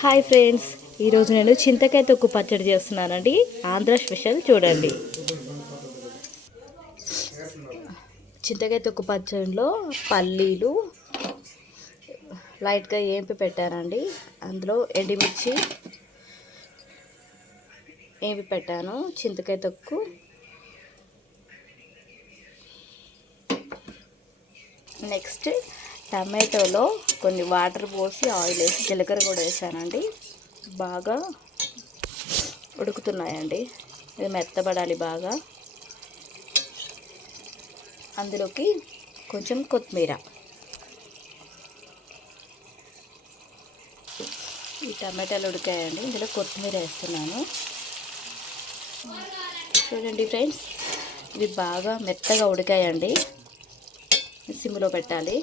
Hi friends, ఈరోజు నేను చింతకాయ తొక్కు పచ్చడి చేస్తున్నానండి. ఆంధ్ర స్పెషల్ చూడండి. చింతకాయ తొక్కు పచ్చడిలో పల్లీలు లైట్గా ఏంపి పెట్టానండి. అందులో ఎండుమిర్చి ఏంపి పెట్టాను. చింతకాయ తొక్కు నెక్స్ట్ టమాటోలో కొన్ని వాటర్ పోసి ఆయిల్ వేసి జీలకర్ర కూడా వేసానండి. బాగా ఉడుకుతున్నాయండి. ఇది మెత్తబడాలి బాగా. అందులోకి కొంచెం కొత్తిమీర, ఈ టమాటాలు ఉడికాయండి. ఇందులో కొత్తిమీర వేస్తున్నాను. చూడండి ఫ్రెండ్స్, ఇవి బాగా మెత్తగా ఉడికాయండి. సిమ్లో పెట్టాలి.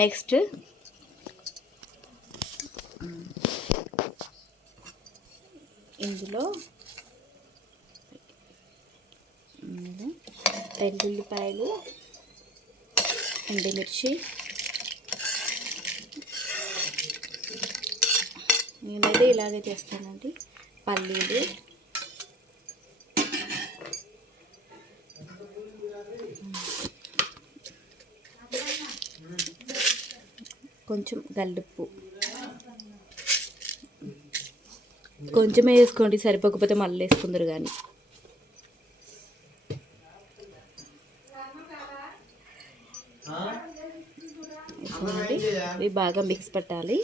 నెక్స్ట్ ఇందులో వెల్లుల్లిపాయలు, ఎండుమిర్చి, నేనైతే ఇలాగే చేస్తానండి. పల్లీలు, కొంచెం గల్లుప్పు, కొంచెమే వేసుకోండి, సరిపోకపోతే మళ్ళీ వేసుకుందరు. కానీ ఇవి బాగా మిక్స్ పెట్టాలి.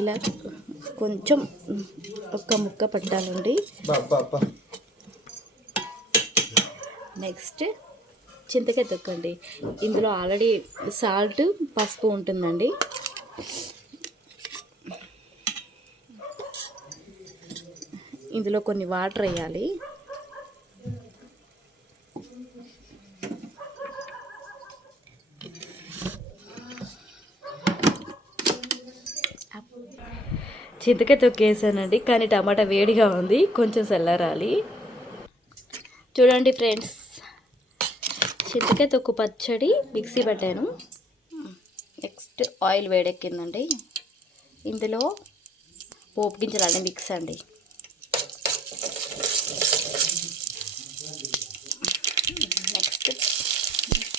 ఇలా కొంచెం ఒక్క ముక్క పట్టాలండి. నెక్స్ట్ చింతకాయ తొక్కండి. ఇందులో ఆల్రెడీ సాల్ట్, పసుపు ఉంటుందండి. ఇందులో కొన్ని వాటర్ వేయాలి. చింతకాయ తొక్కేసానండి, కానీ టమాటా వేడిగా ఉంది, కొంచెం చల్లారాలి. చూడండి ఫ్రెండ్స్, చింతకాయ తొక్కు పచ్చడి మిక్సీ పట్టాను. నెక్స్ట్ ఆయిల్ వేడెక్కిందండి. ఇందులో పోపు గింజలు మిక్స్ అండి. నెక్స్ట్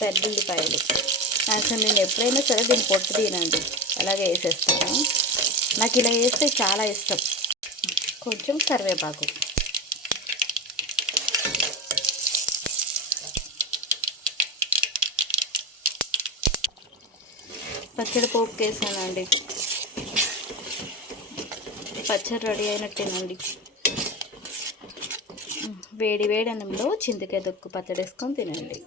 పెద్దల్లిపాయలు. అసలు నేను ఎప్పుడైనా సరే దీన్ని పొట్టు తినండి, అలాగే వేసేస్తాను. నాకు ఇలా వేస్తే చాలా ఇష్టం. కొంచెం కరివేపాకు, పచ్చడి పోపు వేసానండి. పచ్చడి రెడీ అయినట్టేనండి. వేడి వేడి అన్నంలో చింతకాయ తొక్కు పచ్చడి వేసుకొని తినండి.